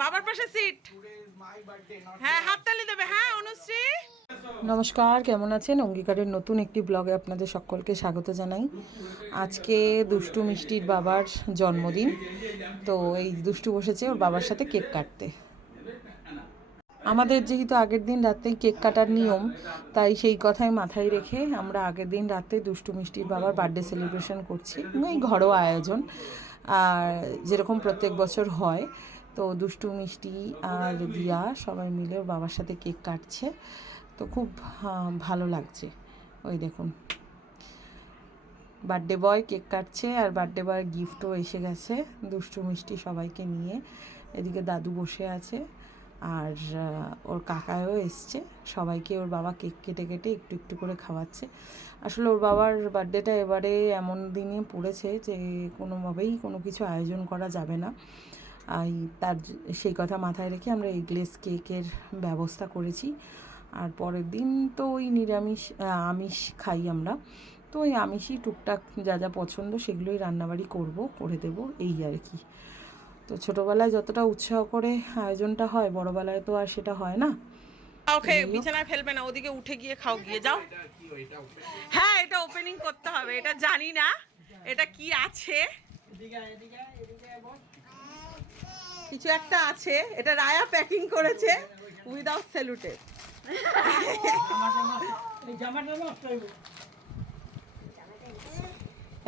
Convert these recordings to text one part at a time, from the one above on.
বাবার পাশে সিট। হ্যাঁ, হাততালি দেবে। হ্যাঁ, অনুশ্রী। নমস্কার, কেমন আছেন? অঙ্গীকারের নতুন একটি ব্লগে আপনাদের সকলকে স্বাগত জানাই। আজকে দুষ্টু মিষ্টির বাবার জন্মদিন, তো এই দুষ্টু বসেছে ওর বাবার সাথে কেক কাটতে। আমাদের যেহেতু আগের দিন রাতেই কেক কাটার নিয়ম, তাই সেই কথাই মাথায় রেখে আমরা আগের দিন রাতে দুষ্টু মিষ্টির বাবার বার্থডে সেলিব্রেশন করছি। এই ঘরোয়া আয়োজন, আর যেরকম প্রত্যেক বছর হয়। তো দুষ্টু মিষ্টি আর দিয়া সবাই মিলে ওর বাবার সাথে কেক কাটছে, তো খুব ভালো লাগছে। ওই দেখুন, বার্থডে বয় কেক কাটছে আর বার্থডে বয়ের গিফটও এসে গেছে দুষ্টু মিষ্টি সবাইকে নিয়ে। এদিকে দাদু বসে আছে আর ওর কাকাও এসছে, সবাইকে ওর বাবা কেক কেটে কেটে একটু একটু করে খাওয়াচ্ছে। আসলে ওর বাবার বার্থডেটা এবারে এমন দিনে পড়েছে যে কোনোভাবেই কোনো কিছু আয়োজন করা যাবে না। তার সেই কথা মাথায় রেখে আমরা এগলেস কেকের ব্যবস্থা করেছি। আর পরের দিন তো ওই আমিষ খাই আমরা, তো ওই আমিষই টুকটাক যা যা পছন্দ সেগুলোই রান্নাবাড়ি করে দেবো, এই আর কি। তো ছোটোবেলায় যতটা উৎসাহ করে আয়োজনটা হয়, বড়োবেলায় তো আর সেটা হয় না। ওকে, বিছানায় ফেলবে না, ওদিকে উঠে গিয়ে খাও, গিয়ে যাও। হ্যাঁ, এটা ওপেনিং করতে হবে। এটা জানি না এটা কি আছে, কিছু একটা আছে। এটা রায়া প্যাকিং করেছে উইদাউট সেলুটে।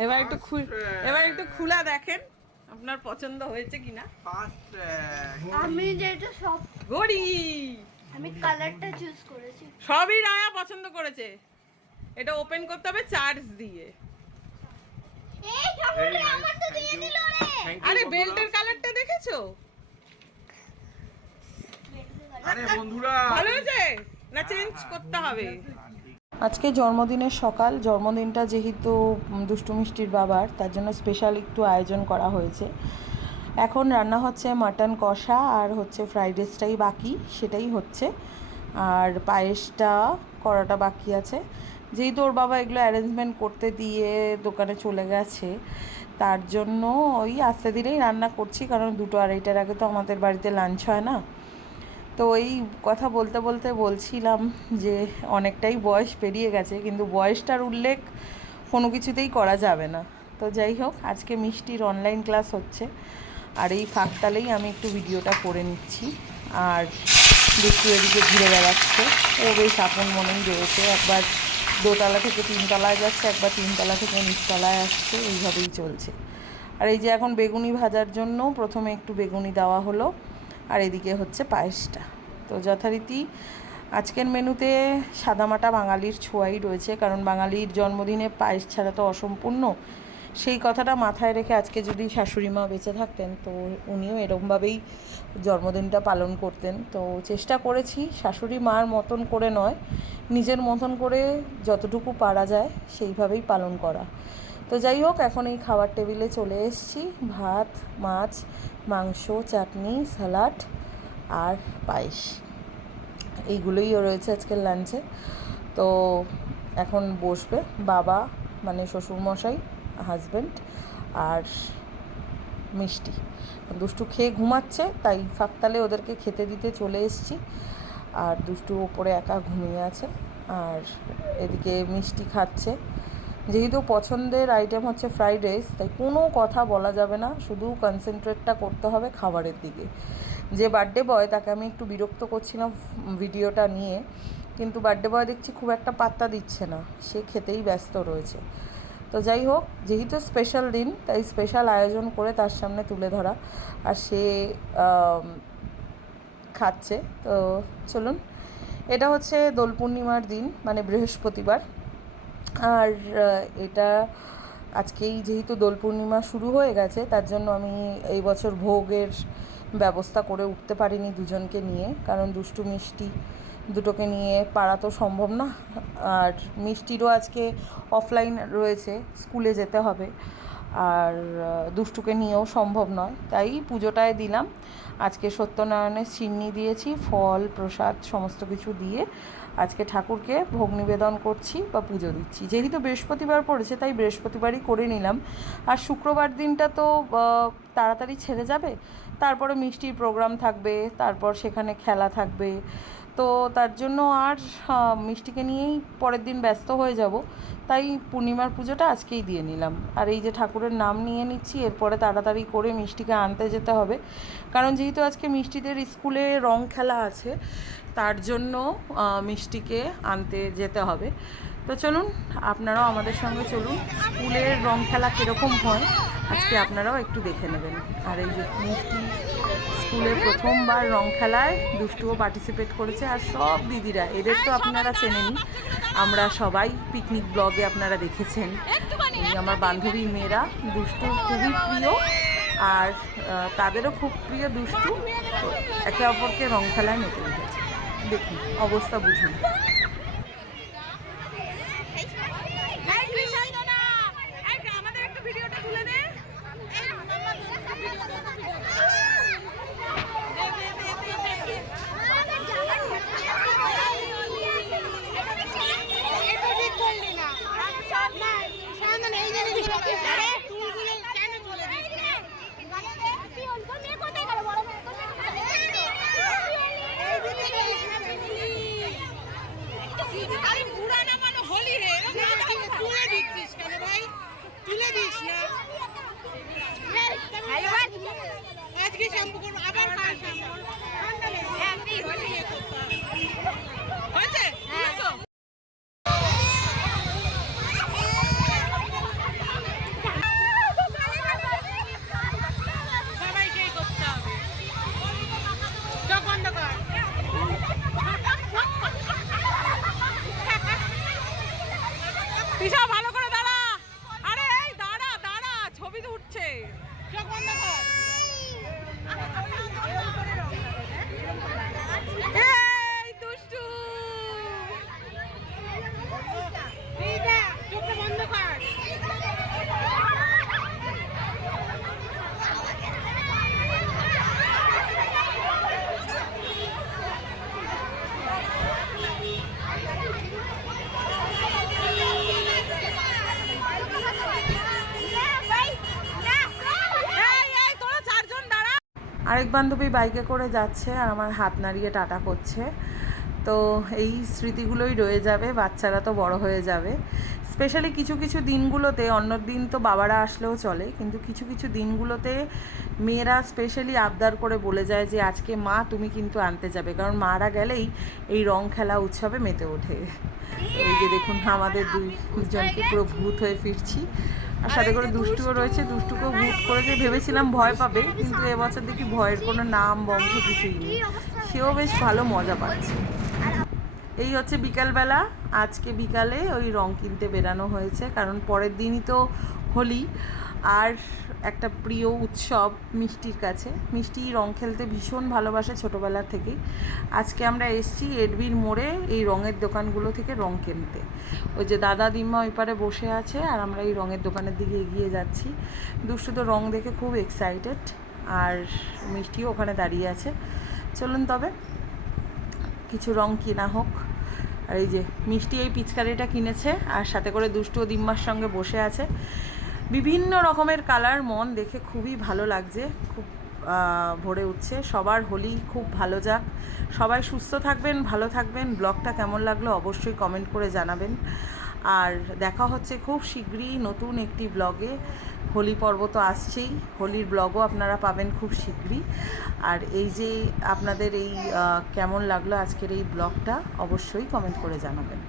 এবার একটু খুলা দেখেন আপনার পছন্দ হয়েছে কিনা। আমি যেটা সব গড়ি, আমি কালারটা চুজ করেছি। সবই রায়া পছন্দ করেছে। এটা ওপেন করতে হবে চার্জ দিয়ে। এই আমারে আমার তো দিয়ে দিল রে। আরে বেল্টের কালারটা দেখেছো? আরে বন্ধুরা, ভালো হয়েছে না চেঞ্জ করতে হবে? আজকে জন্মদিনের সকাল, জন্মদিনটা যেহেতু দুষ্টু মিষ্টির বাবার, তার জন্য স্পেশাল একটু আয়োজন করা হয়েছে। এখন রান্না হচ্ছে মাটন কষা, আর হচ্ছে ফ্রাইড রাইসটাই বাকি, সেটাই হচ্ছে। আর পায়েসটা করাটা বাকি আছে। যেহেতু ওর বাবা এগুলো অ্যারেঞ্জমেন্ট করতে দিয়ে দোকানে চলে গেছে, তার জন্য ওই আস্তে ধীরেই রান্না করছি, কারণ 2-2:30টার আগে তো আমাদের বাড়িতে লাঞ্চ হয় না। তো এই কথা বলতে বলতে বলছিলাম যে অনেকটাই বয়স পেরিয়ে গেছে, কিন্তু বয়সটার উল্লেখ কোনো কিছুতেই করা যাবে না। তো যাই হোক, আজকে মিষ্টির অনলাইন ক্লাস হচ্ছে, আর এই ফাঁকতালেই আমি একটু ভিডিওটা করে নিচ্ছি। আর দুষ্টু এদিকে ঘুরে বেড়াচ্ছে, ও বেশ আপন মনেই রয়েছে। একবার 2তলা থেকে 3তলায় যাচ্ছে, একবার 3তলা থেকে নিচতলায় আসছে, এইভাবেই চলছে। আর এই যে এখন বেগুনি ভাজার জন্য প্রথমে একটু বেগুনি দেওয়া হলো, আর এদিকে হচ্ছে পায়েসটা। তো যথারীতি আজকের মেনুতে সাদামাটা বাঙালির ছোঁয়াই রয়েছে, কারণ বাঙালির জন্মদিনে পায়েস ছাড়া তো অসম্পূর্ণ। সেই কথাটা মাথায় রেখে আজকে যদি শাশুড়ি মা বেঁচে থাকতেন, তো উনিও এরকমভাবেই জন্মদিনটা পালন করতেন। তো চেষ্টা করেছি শাশুড়ি মার মতন করে নয়, নিজের মতন করে যতটুকু পারা যায় সেইভাবেই পালন করা। তো যাই হোক, এখন এই খাবার টেবিলে চলে এসেছি। ভাত, মাছ, মাংস, চাটনি, স্যালাড আর পায়েস, এইগুলোই রয়েছে আজকের লাঞ্চে। তো এখন বসবে বাবা, মানে শ্বশুরমশাই, হাজব্যান্ড আর মিষ্টি। দুষ্টু খেয়ে ঘুমাচ্ছে, তাই ফাঁকতালে ওদেরকে খেতে দিতে চলে এসেছি। আর দুষ্টু ওপরে একা ঘুমিয়ে আছে, আর এদিকে মিষ্টি খাচ্ছে। যেহেতু পছন্দের আইটেম হচ্ছে ফ্রাইড রাইস, তাই কোনো কথা বলা যাবে না, শুধু কনসেন্ট্রেটটা করতে হবে খাবারের দিকে। যে বার্থডে বয় তাকে আমি একটু বিরক্ত করছিলাম ভিডিওটা নিয়ে, কিন্তু বার্থডে বয় দেখছি খুব একটা পাত্তা দিচ্ছে না, সে খেতেই ব্যস্ত রয়েছে। তো যাই হোক, যেহেতু স্পেশাল দিন, তাই স্পেশাল আয়োজন করে তার সামনে তুলে ধরা, আর সে খাচ্ছে। তো চলুন, এটা হচ্ছে দোল পূর্ণিমার দিন, মানে বৃহস্পতিবার। আর এটা আজকেই যেহেতু দোল পূর্ণিমা শুরু হয়ে গেছে, তার জন্য আমি এই বছর ভোগের ব্যবস্থা করে উঠতে পারিনি দুজনকে নিয়ে, কারণ দুষ্টু মিষ্টি দুটোকে নিয়ে পারা তো সম্ভব না। আর মিষ্টিরও আজকে অফলাইন রয়েছে, স্কুলে যেতে হবে, আর দুষ্টুকে নিয়েও সম্ভব নয়, তাই পুজোটায় দিলাম। আজকে সত্যনারায়ণের চিন্নি দিয়েছি, ফল প্রসাদ সমস্ত কিছু দিয়ে আজকে ঠাকুরকে ভোগ নিবেদন করছি বা পুজো দিচ্ছি। যেহেতু বৃহস্পতিবার পড়েছে, তাই বৃহস্পতিবারই করে নিলাম। আর শুক্রবার দিনটা তো তাড়াতাড়ি ছেড়ে যাবে, তারপরে মিষ্টির প্রোগ্রাম থাকবে, তারপর সেখানে খেলা থাকবে। তো তার জন্য আর মিষ্টিকে নিয়েই পরের দিন ব্যস্ত হয়ে যাব, তাই পূর্ণিমার পুজোটা আজকেই দিয়ে নিলাম। আর এই যে ঠাকুরের নাম নিয়ে নিচ্ছি, এরপরে তাড়াতাড়ি করে মিষ্টিকে আনতে যেতে হবে, কারণ যেহেতু আজকে মিষ্টিদের স্কুলে রং খেলা আছে, তার জন্য মিষ্টিকে আনতে যেতে হবে। তো চলুন, আপনারাও আমাদের সঙ্গে চলুন, স্কুলের রং খেলা কীরকম হয় আজকে আপনারাও একটু দেখে নেবেন। আর এই যে মিষ্টি স্কুলে প্রথমবার রং খেলায় দুষ্টুও পার্টিসিপেট করেছে, আর সব দিদিরা, এদের তো আপনারা চেনেনই, আমরা সবাই পিকনিক ব্লগে আপনারা দেখেছেন। এই আমার বান্ধবী মেয়েরা দুষ্টু খুবই প্রিয়, আর তাদেরও খুব প্রিয় দুষ্টু। তো একে অপরকে রং খেলায় মেতে উঠেছে, দেখুন অবস্থা বুঝুন। আমাদের একটু ভিডিওটা তুলে দে। আজকে শ্যাম্পু করবো, আবার হয়েছে। সবাইকেই করতে হবে। চোখ বন্ধ কর। পিছা ভালো করে দাঁড়া। আরে এই দাঁড়া দাঁড়া, ছবি তো উঠছে। চোখ বন্ধ কর। এই দুষ্টু, চোখটা বন্ধ কর। আরেক বান্ধবী বাইকে করে যাচ্ছে আর আমার হাত নাড়িয়ে টাটা করছে। তো এই স্মৃতিগুলোই রয়ে যাবে, বাচ্চারা তো বড় হয়ে যাবে। স্পেশালি কিছু কিছু দিনগুলোতে, অন্য দিন তো বাবারা আসলেও চলে, কিন্তু কিছু কিছু দিনগুলোতে মেয়েরা স্পেশালি আবদার করে বলে যায় যে আজকে মা তুমি কিন্তু আনতে যাবে, কারণ মারা গেলেই এই রং খেলা উৎসবে মেতে ওঠে। এই যে দেখুন আমাদের দুইজনকে পুরো ভূত হয়ে ফিরছি, আর সাথে করে দুষ্টুও রয়েছে। দুষ্টুকেও ভূত করেছে, ভেবেছিলাম ভয় পাবে, কিন্তু এবছর দেখি ভয়ের কোনো নাম বন্ধ কিছুই নেই, সেও বেশ ভালো মজা পাচ্ছে। এই হচ্ছে বিকালবেলা, আজকে বিকালে ওই রং কিনতে বেরানো হয়েছে, কারণ পরের দিনই তো হোলি, আর একটা প্রিয় উৎসব মিষ্টির কাছে। মিষ্টি রং খেলতে ভীষণ ভালোবাসে ছোটোবেলা থেকেই। আজকে আমরা এসছি এডবির মোড়ে এই রঙের দোকানগুলো থেকে রং কিনতে। ওই যে দাদা দিম্মা ওই পারে বসে আছে, আর আমরা এই রঙের দোকানের দিকে এগিয়ে যাচ্ছি। দুষ্টু তো রং দেখে খুব এক্সাইটেড, আর মিষ্টিও ওখানে দাঁড়িয়ে আছে। চলুন তবে কিছু রং কেনা হোক। আর এই যে মিষ্টি এই পিচকারিটা কিনেছে, আর সাথে করে দুষ্টু ও দিম্মার সঙ্গে বসে আছে। বিভিন্ন রকমের কালার, মন দেখে খুবই ভালো লাগছে, খুব ভরে উঠছে। সবার হোলি খুব ভালো যাক, সবাই সুস্থ থাকবেন, ভালো থাকবেন। ব্লগটা কেমন লাগলো অবশ্যই কমেন্ট করে জানাবেন। আর দেখা হচ্ছে খুব শীঘ্রই নতুন একটি ব্লগে। হোলি পর্ব তো আসছেই, হোলির ব্লগও আপনারা পাবেন খুব শীঘ্রই। আর এই যে আপনাদের এই কেমন লাগলো আজকের এই ব্লগটা অবশ্যই কমেন্ট করে জানাবেন।